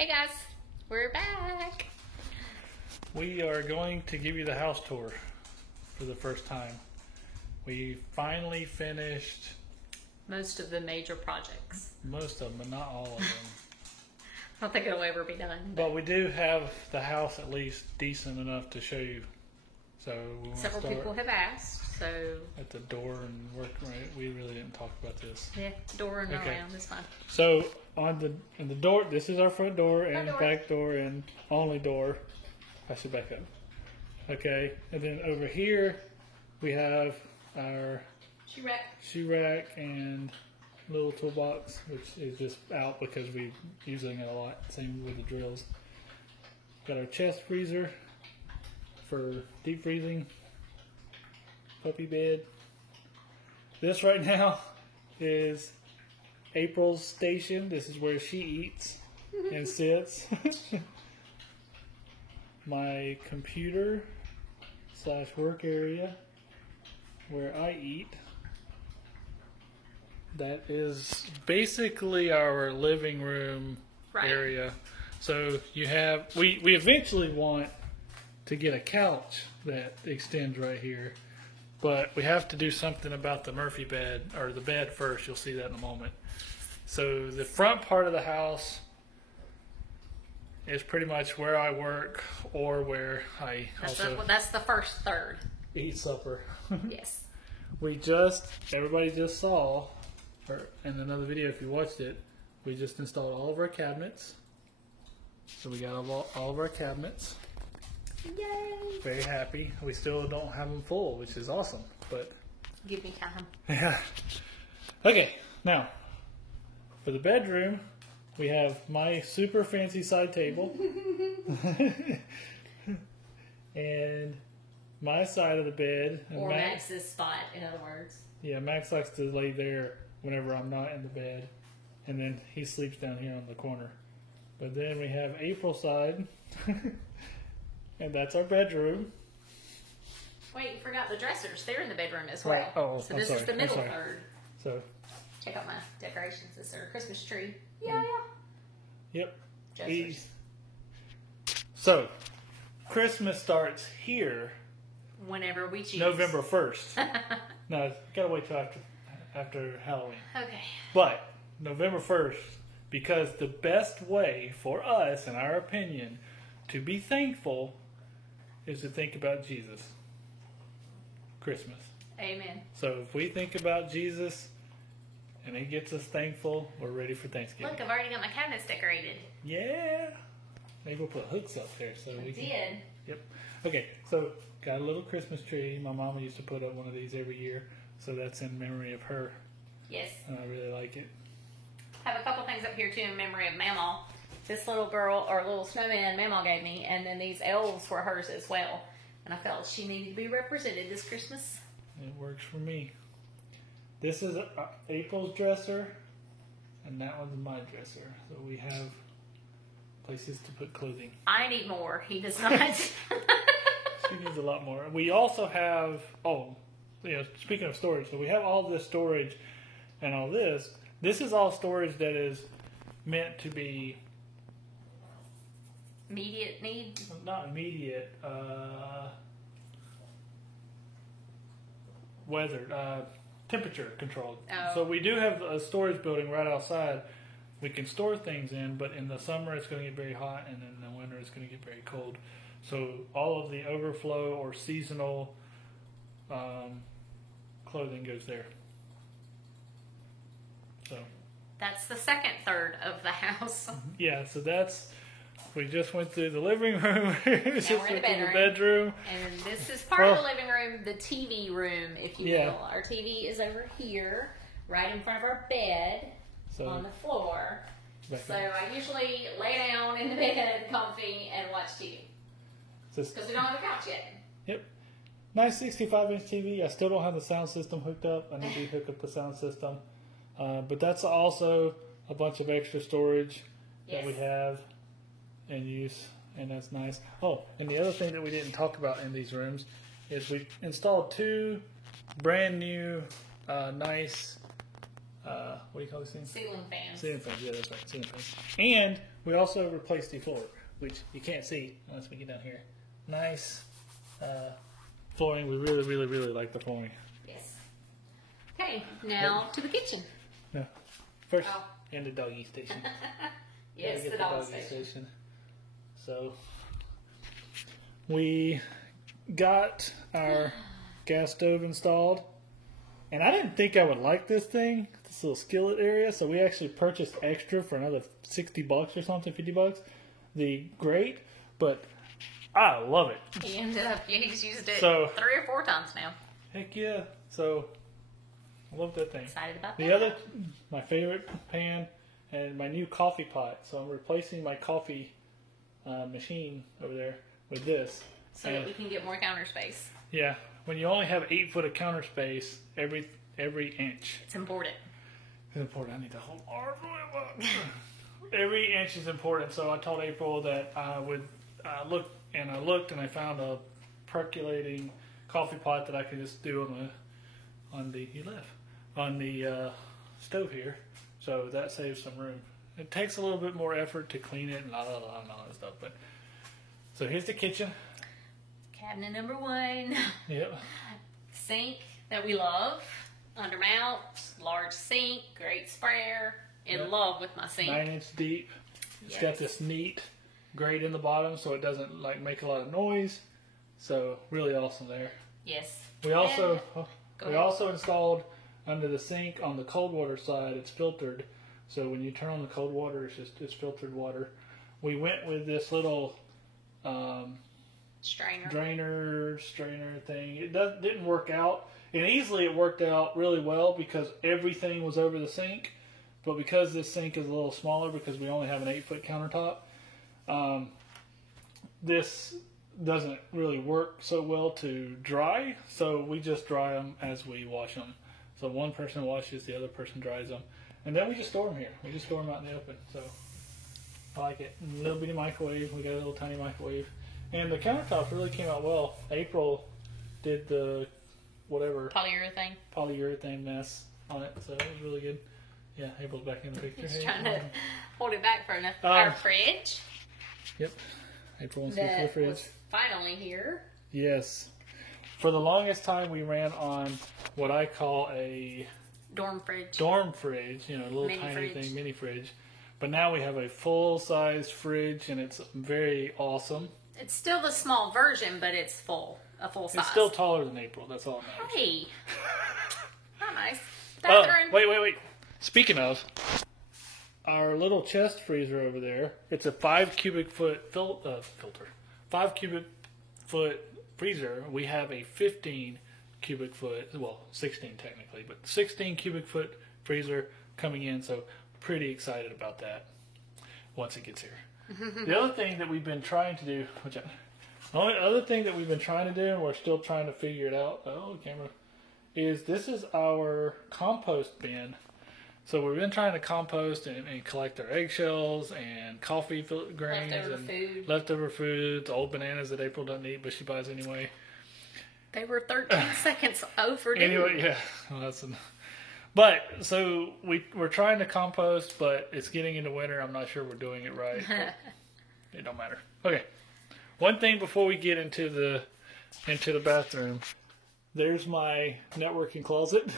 Hey guys, we're back. We are going to give you the house tour for the first time. We finally finished Most of the major projects. most of them, but not all of them. I don't think it'll ever be done. But we do have the house at least decent enough to show you. So we want to Several start people have asked, so at the door and work. Right, we really didn't talk about this. yeah, door and Okay. around is fine. So in the door, this is our front door and door. back door and only door. I should back up. Okay, and then over here we have our She wrecked. shoe rack and little toolbox, which is just out because we're using it a lot. Same with the drills. Got our chest freezer for deep freezing. Puppy bed. This right now is April's station. This is where she eats and sits. My computer / work area where I eat. That is basically our living room Right. area. So you have we eventually want to get a couch that extends right here. But we have to do something about the Murphy bed, or the bed first. You'll see that in a moment. So the front part of the house is pretty much where I work or where I That's the first third. eat supper. Yes. Everybody just saw, or in another video if you watched it, we just installed all of our cabinets. So we got all of our cabinets. Yay! Very happy. We still don't have them full, which is awesome. But Give me time. yeah. Okay, now for the bedroom, we have my super fancy side table and my side of the bed. And Or Max's spot, in other words. Yeah, Max likes to lay there whenever I'm not in the bed, and then he sleeps down here on the corner. But then we have April's side, and that's our bedroom. Wait, you forgot the dressers. They're in the bedroom as well. Right. Oh, so I'm this sorry. is the I'm middle sorry. third. So, Check out my decorations. This is our Christmas tree. Yeah. yep. Dressers. So, Christmas starts here Whenever we choose. November 1st. No, gotta wait till after Halloween. Okay. But November 1st, because the best way for us, in our opinion, to be thankful is to think about Jesus. Christmas. Amen. So if we think about Jesus and He gets us thankful, we're ready for Thanksgiving. Look, I've already got my cabinets decorated. Yeah. Maybe we'll put hooks up there so we can. Did. Yep. Okay, so got a little Christmas tree. My mama used to put up one of these every year, so that's in memory of her, Yes. and I really like it. Have a couple things up here too in memory of Mamaw. This little girl or little snowman Mamaw gave me, and then these elves were hers as well. And I felt she needed to be represented this Christmas. It works for me. This is April's dresser, and that one's my dresser. So we have places to put clothing. I need more. He does not. She needs a lot more. We also have, speaking of storage, so we have all this storage and all this. This is all storage that is meant to be Immediate need. not immediate, weathered, temperature controlled. Oh. So we do have a storage building right outside we can store things in, but in the summer it's going to get very hot, and in the winter it's going to get very cold. So all of the overflow or seasonal clothing goes there. So That's the second third of the house. yeah, so we just went through the living room, just we're in went the through the bedroom. bedroom. And this is part of the living room, the TV room, if you Yeah. will. Our TV is over here, right in front of our bed, So on the floor. back So up. I usually lay down in the bed, comfy, and watch TV. Just- Because we don't have a couch yet. Yep. Nice 65-inch TV. I still don't have the sound system hooked up. I need to hook up the sound system. But that's also a bunch of extra storage that we Yes. have in use, and that's nice. Oh, and the other thing that we didn't talk about in these rooms is we installed two brand new, nice, what What do you call these things? Ceiling fans. Ceiling fans, yeah, that's right. Ceiling fans. And we also replaced the floor, which you can't see unless we get down here. Nice flooring. We really, really, really like the flooring. Yes. Okay, now to the kitchen. No. First, Oh. in the doggy station. Yes, Gotta get the dog station. So, we got our gas stove installed. And I didn't think I would like this thing, this little skillet area. So we actually purchased extra for another $60 or something, $50. The grate, but I love it. He ended up, he's used it So- 3 or 4 times now. Heck yeah! So I love that thing. Excited about The that. other, my favorite pan, and my new coffee pot. So I'm replacing my coffee machine over there with this. So that we can get more counter space. Yeah, when you only have 8 foot of counter space, every inch It's important. is important. I need the whole arm. Every inch is important. So I told April that I would look, and I looked, and I found a percolating coffee pot that I could just do on the stove here. So that saves some room. It takes a little bit more effort to clean it and all that stuff. But so here's the kitchen. Cabinet number 1. Yep. Sink that we love. Undermount, large sink, great sprayer. In Yep. love with my sink. 9-inch deep. It's Yes. got this neat grate in the bottom, so it doesn't like make a lot of noise. So really awesome there. Yes. We also And- Go we ahead. also installed under the sink on the cold water side. It's filtered, so when you turn on the cold water, it's filtered water. We went with this little strainer. strainer thing. It didn't work out, and easily it worked out really well because everything was over the sink. But because this sink is a little smaller, because we only have an 8-foot countertop, this doesn't really work so well to dry. So we just dry them as we wash them. So one person washes, the other person dries them, and then we just store them here. We just store them out in the open. So I like it. A little bitty microwave. We got a little tiny microwave. And the countertops really came out well. April did the whatever Polyurethane. mess on it, so it was really good. Yeah, April's back in the picture. He's Hey, trying to hold it back for enough. Our fridge. Yep. April wants to get to the That fridge. was finally here. Yes. For the longest time, we ran on what I call a Dorm fridge. dorm fridge, a little Mini tiny fridge. thing, mini fridge. But now we have a full-size fridge, and it's very awesome. It's still the small version, but it's a full size. It's still taller than April. That's all that matters. Hey. Not nice. Oh, Bathroom. wait. Speaking of, our little chest freezer over there, it's a 5 cubic foot filter. 5 cubic foot freezer. We have a 15 cubic foot, well, 16 technically, but 16 cubic foot freezer coming in, so pretty excited about that once it gets here. The other thing that we've been trying to do, the only other thing that we've been trying to do, and we're still trying to figure it out, is this is our compost bin. So we've been trying to compost and collect our eggshells and coffee grains and leftover foods, old bananas that April doesn't eat, but she buys anyway. They were 13 seconds overdue. Anyway, yeah. Well, but, so we're trying to compost, but it's getting into winter. I'm not sure we're doing it right. It don't matter. Okay. One thing before we get into the bathroom, there's my networking closet.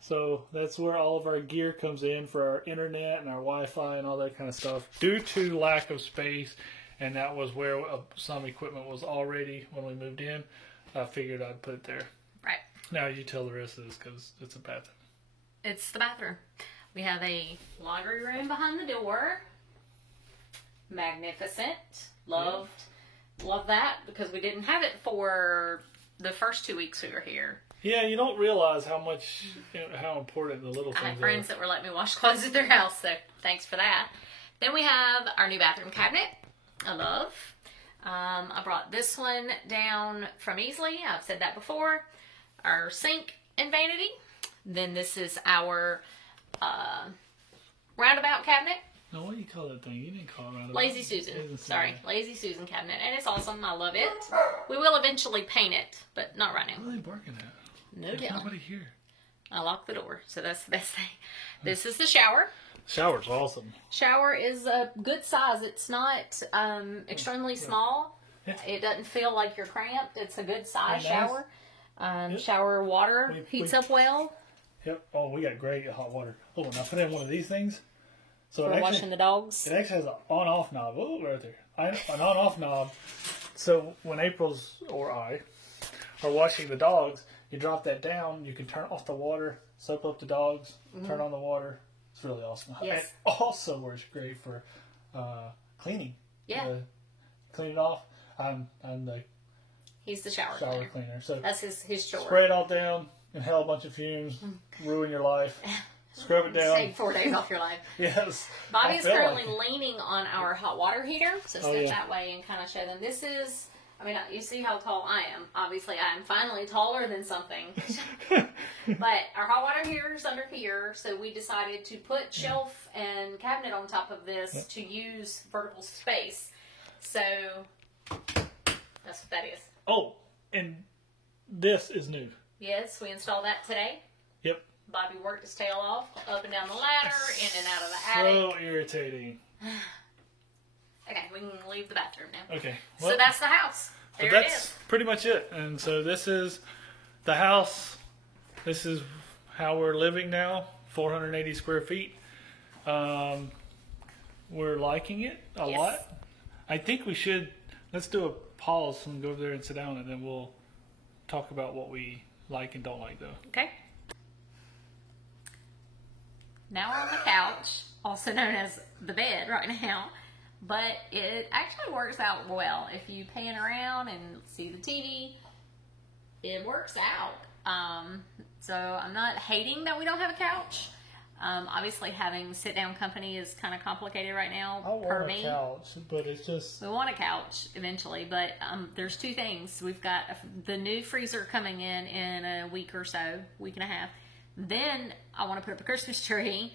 So that's where all of our gear comes in for our internet and our Wi-Fi and all that kind of stuff. Due to lack of space, and that was where some equipment was already when we moved in, I figured I'd put it there. Right. Now you tell the rest of this because it's a bathroom. It's the bathroom. We have a laundry room behind the door. Magnificent. Loved that because we didn't have it for the first 2 weeks we were here. Yeah, you don't realize how much, how important the little things I had friends that were letting me wash clothes at their house, so thanks for that. Then we have our new bathroom cabinet. I love. I brought this one down from Easley. I've said that before. Our sink and vanity. Then this is our roundabout cabinet. No, what do you call that thing? You didn't call it roundabout. Lazy Susan. Sorry, Lazy Susan cabinet. And it's awesome. I love it. We will eventually paint it, but not right now. What are they barking at? No There's doubt. nobody here. I lock the door, so that's the best thing. This is the shower. Shower's awesome. Shower is a good size. It's not extremely small. Yeah. It doesn't feel like you're cramped. It's a good size Nice. shower. Yep. Shower water heats up well Yep. Oh, we got great hot water. Oh, and I put in one of these things. So for it actually, washing the dogs. it actually has an on-off knob. Oh, right there. An on-off knob. So when April's or I are washing the dogs, you drop that down. You can turn off the water, soap up the dogs, turn on the water. It's really awesome. Yes. It also works great for cleaning. Yeah. Clean it off. I'm the He's the shower shower cleaner. cleaner. So That's his chore. spray it all down, inhale a bunch of fumes, ruin your life. Scrub it down. Save 4 days off your life. Yes. Bobby I is feel currently like it. leaning on our hot water heater, so step yeah. that way and kind of show them. This is, I mean, you see how tall I am. Obviously, I am finally taller than something. But our hot water heater is under here, so we decided to put shelf and cabinet on top of this to use vertical space. So that's what that is. Oh, and this is new. Yes, we installed that today. Yep. Bobby worked his tail off, up and down the ladder, in and out of the attic. So irritating. Okay, we can leave the bathroom now. Okay. So that's the house. but There it that's is. pretty much it. And so this is the house. This is how we're living now. 480 square feet. We're liking it a Yes. lot. I think we should. Let's do a pause and go over there and sit down, and then we'll talk about what we like and don't like, though. Okay. Now we're on the couch, also known as the bed right now. But it actually works out well. If you pan around and see the TV, it works out. So I'm not hating that we don't have a couch. Obviously, having sit-down company is kind of complicated right now I per want me. a couch, but it's just We want a couch eventually, but there's two things. We've got the new freezer coming in a week or so, week and a half. Then I want to put up a Christmas tree,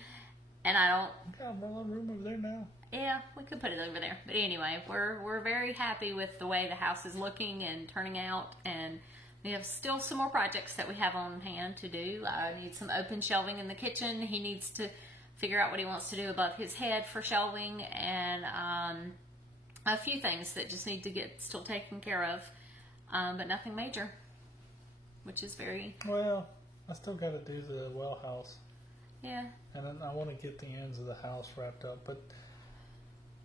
and I don't. got a little room over there now. Yeah, we could put it over there. But anyway, we're very happy with the way the house is looking and turning out, and we have still some more projects that we have on hand to do. I need some open shelving in the kitchen. He needs to figure out what he wants to do above his head for shelving, and a few things that just need to get still taken care of, but nothing major, which is very, Well, I still got to do the well house. yeah. And then I want to get the ends of the house wrapped up. But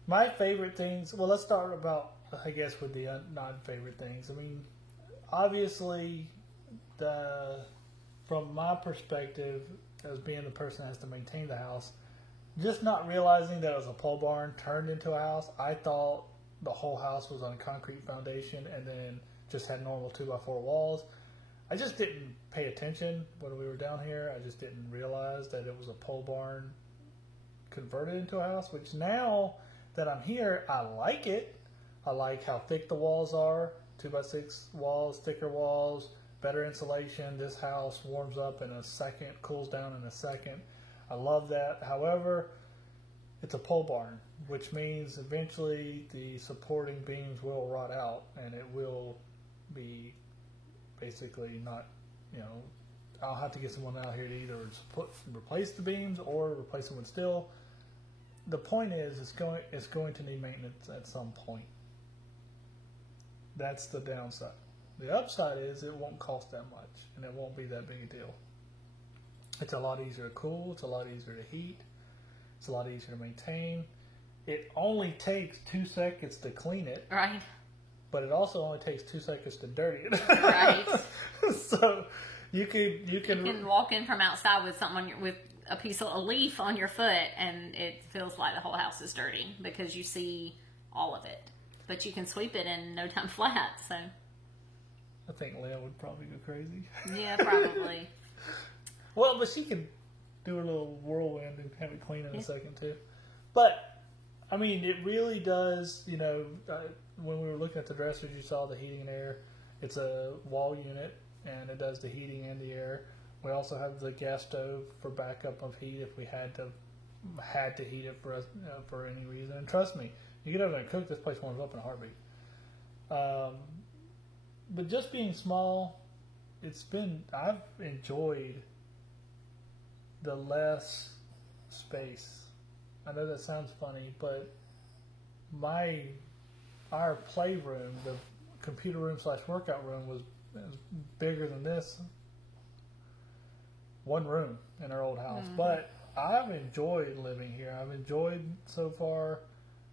my favorite things, well, let's start about, I guess, with the non-favorite things. I mean, obviously, from my perspective, as being the person that has to maintain the house, just not realizing that it was a pole barn turned into a house, I thought the whole house was on a concrete foundation and then just had normal 2x4 walls. I just didn't pay attention when we were down here. I just didn't realize that it was a pole barn converted into a house, which now that I'm here, I like it. I like how thick the walls are, 2x6 walls, thicker walls, better insulation. This house warms up in a second, cools down in a second. I love that. However, it's a pole barn, which means eventually the supporting beams will rot out and it will be basically not, I'll have to get someone out here to either replace the beams or replace them with steel. The point is, it's going to need maintenance at some point. That's the downside. The upside is it won't cost that much, and it won't be that big a deal. It's a lot easier to cool. It's a lot easier to heat. It's a lot easier to maintain. It only takes 2 seconds to clean it, Right. but it also only takes 2 seconds to dirty it. Right. So you can You can walk in from outside with something on with a leaf on your foot, and it feels like the whole house is dirty because you see all of it. But you can sweep it in no time flat. So I think Leah would probably go crazy. yeah, probably. Well, but she can do a little whirlwind and have it clean in a second too. But I mean, it really does. When we were looking at the dressers, you saw the heating and air. It's a wall unit, and it does the heating and the air. We also have the gas stove for backup of heat if we had to heat it for us for any reason. And trust me, you get over there and cook, this place warms up in a heartbeat. But just being small, I've enjoyed the less space. I know that sounds funny, but our playroom, the computer room / workout room, was bigger than this. One room in our old house. But I've enjoyed living here. I've enjoyed so far.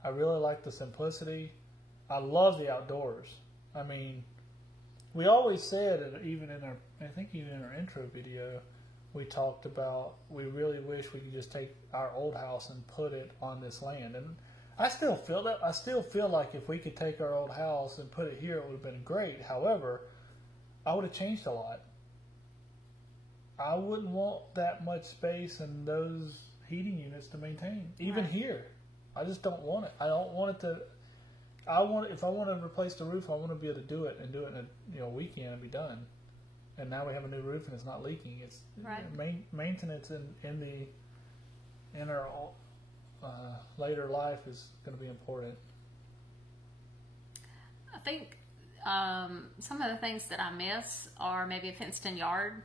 I really like the simplicity. I love the outdoors. I mean, we always said, even in our intro video, we talked about we really wish we could just take our old house and put it on this land. And I still feel that. I still feel like if we could take our old house and put it here, it would have been great. However, I would have changed a lot. I wouldn't want that much space and those heating units to maintain. Even here, I just don't want it. I don't want it to. If I want to replace the roof, I want to be able to do it in a weekend and be done. And now we have a new roof and it's not leaking. It's maintenance in our later life is going to be important. I think some of the things that I miss are maybe a fenced-in yard.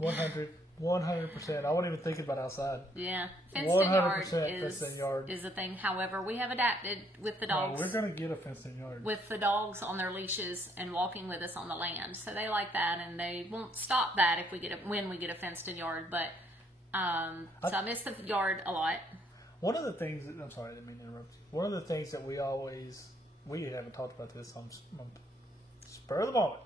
100%. I won't even think about outside. Yeah, fenced-in yard is a thing. However, we have adapted with the dogs. No, we're going to get a fenced-in yard. With the dogs on their leashes and walking with us on the land, so they like that, and they won't stop that when we get a fenced-in yard. But so I miss the yard a lot. One of the things I'm sorry, I didn't mean to interrupt you. One of the things that we haven't talked about this on spur of the moment.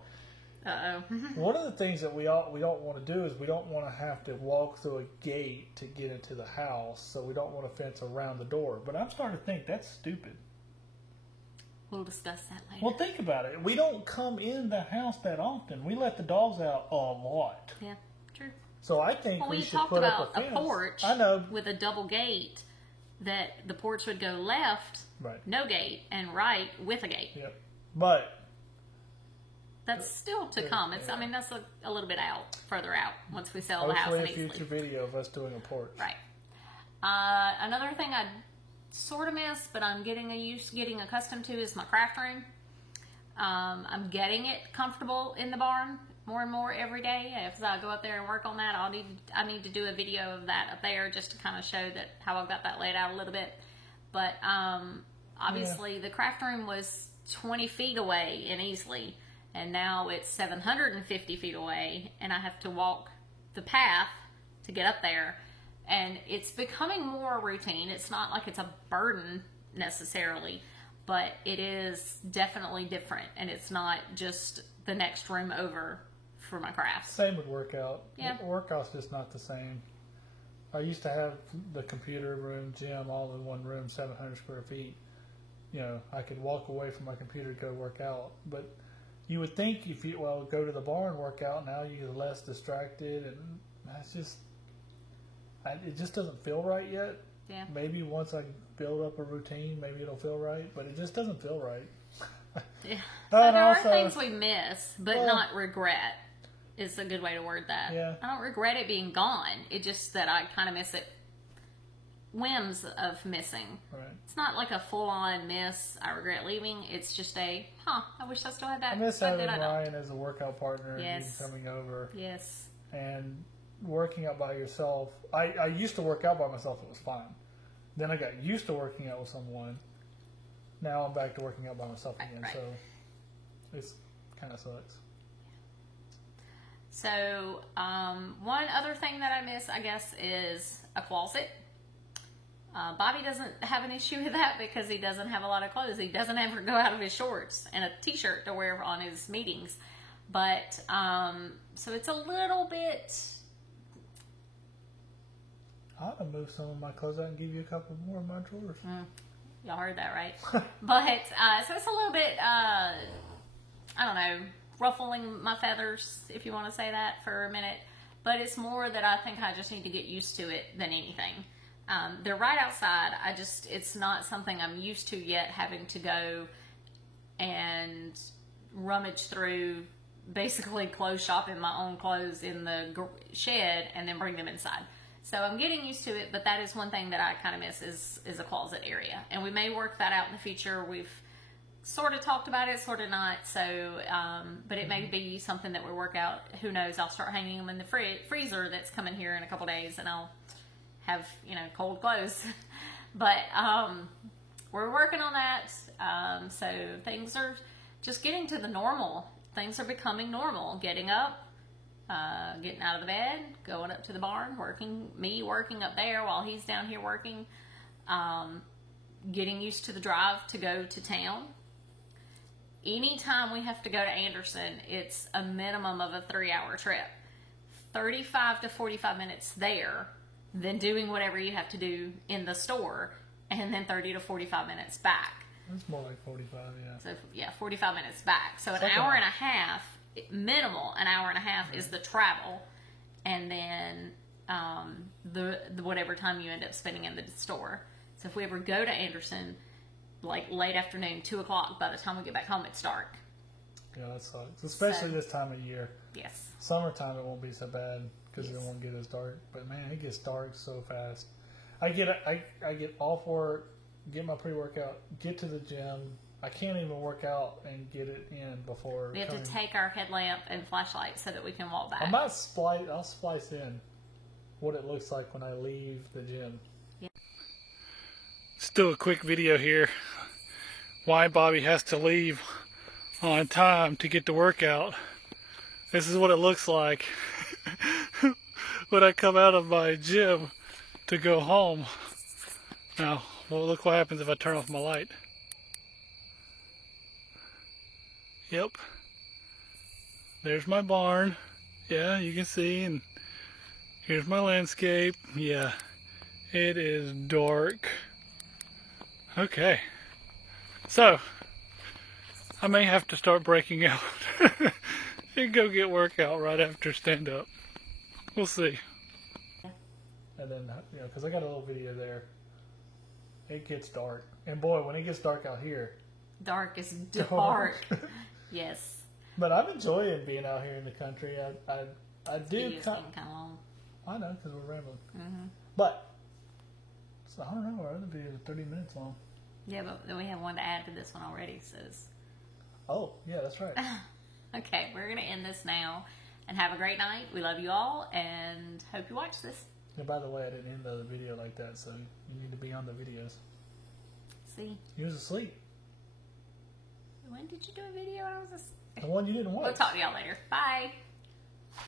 One of the things that we don't want to do is we don't want to have to walk through a gate to get into the house, so we don't want to fence around the door. But I'm starting to think that's stupid. We'll discuss that later. Well, think about it. We don't come in the house that often. We let the dogs out a lot. Yeah, true. So I think we should put up a fence. Porch I know. With a double gate, that the porch would go left, no gate, and right with a gate. Yep. But that's still to come. It's, I mean, that's a little bit further out once we sell the house. Hopefully a future video of us doing a porch. Right. Another thing I sort of miss, but I'm getting accustomed to, is my craft room. I'm getting it comfortable in the barn more and more every day. As I go up there and work on that, I need to do a video of that up there just to kind of show that how I've got that laid out a little bit. But obviously the craft room was 20 feet away in Easley. And now it's 750 feet away, and I have to walk the path to get up there. And it's becoming more routine. It's not like it's a burden necessarily, but it is definitely different. And it's not just the next room over for my crafts. Same with workout. Yeah. Workout's just not the same. I used to have the computer room, gym, all in one room, 700 square feet. I could walk away from my computer to go work out, but you would think if you go to the barn workout, now you're less distracted, and that's just it just doesn't feel right yet. Yeah. Maybe once I build up a routine, maybe it'll feel right, but it just doesn't feel right. Yeah. So there are things we miss, but not regret. Is a good way to word that. Yeah. I don't regret it being gone. It's just that I kind of miss it. Whims of missing. Right. It's not like a full-on miss, I regret leaving. It's just I wish I still had that. I miss having Ryan as a workout partner and coming over. Yes. And working out by yourself. I used to work out by myself. It was fine. Then I got used to working out with someone. Now I'm back to working out by myself again. Right. So it's kind of sucks. So one other thing that I miss, I guess, is a closet. Bobby doesn't have an issue with that because he doesn't have a lot of clothes. He doesn't ever go out of his shorts and a t-shirt to wear on his meetings. But, so it's a little bit... I'll move some of my clothes out and give you a couple more of my drawers. Y'all heard that, right? But, so it's a little bit, I don't know, ruffling my feathers, if you want to say that for a minute. But it's more that I think I just need to get used to it than anything. They're right outside. It's not something I'm used to yet, having to go and rummage through, basically clothes shopping my own clothes in the shed and then bring them inside. So I'm getting used to it, but that is one thing that I kind of miss is a closet area. And we may work that out in the future. sort of talked about it, sort of not. So, but it may be something that we work out. Who knows? I'll start hanging them in the freezer that's coming here in a couple days, and I'll have, you know, cold clothes. But we're working on that. So things are just getting to the normal. Things are becoming normal. Getting up, getting out of the bed, going up to the barn, working up there while he's down here working. Getting used to the drive to go to town. Anytime we have to go to Anderson, it's a minimum of a 3-hour trip. 35 to 45 minutes there, then doing whatever you have to do in the store, and then 30 to 45 minutes back. It's more like 45, yeah. So, yeah, 45 minutes back. So It's an like hour and a half, minimal, an hour and a half is the travel, and then the whatever time you end up spending in the store. So if we ever go to Anderson, like late afternoon, 2 o'clock, by the time we get back home, it's dark. Yeah, that sucks. Especially this time of year. Yes. Summertime, it won't be so bad because it won't get as dark. But man, it gets dark so fast. I get off work, get my pre-workout, get to the gym. I can't even work out and get it in before. We have to take our headlamp and flashlight so that we can walk back. I'll splice in what it looks like when I leave the gym. Yeah. Still a quick video here. Why Bobby has to leave on time to get the workout. This is what it looks like when I come out of my gym to go home. Now, well, look what happens if I turn off my light. Yep. There's my barn. Yeah, you can see. And here's my landscape. Yeah, it is dark. Okay. So, I may have to start breaking out and go get workout right after stand up. We'll see. And then, you know, because I got a little video there. It gets dark. And boy, when it gets dark out here. Dark is dark. Yes. But I'm enjoying being out here in the country. I do Video's getting kind of long. I know, because we're rambling. Mm-hmm. But, so I don't know, our other video is 30 minutes long. Yeah, but then we have one to add to this one already, says. Oh, yeah, that's right. Okay, we're going to end this now. And have a great night. We love you all, and hope you watch this. And by the way, I didn't end the video like that, so you need to be on the videos. See? He was asleep. When did you do a video? I was asleep. The one you didn't watch. We'll talk to y'all later. Bye.